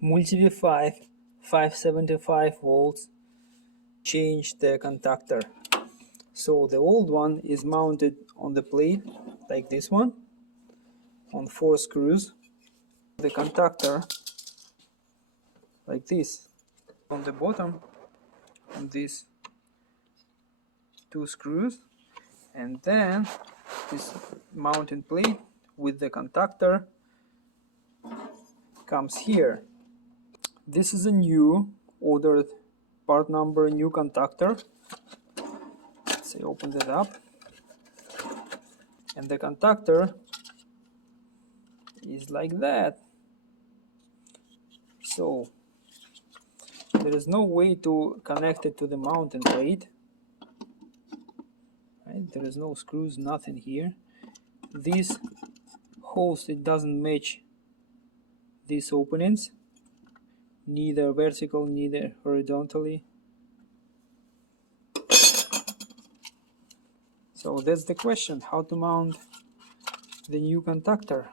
multi V5 575 volts change the contactor. So the old one is mounted on the plate like this one on 4 screws, the contactor like this on the bottom on these 2 screws, and then this mounting plate with the contactor comes here. This is a new ordered part number, new contactor. So I open it up, and the contactor is like that. So there is no way to connect it to the mounting plate, right? There is no screws, nothing here. These holes, it doesn't match these openings, neither vertical, neither horizontally. So that's the question, how to mount the new contactor.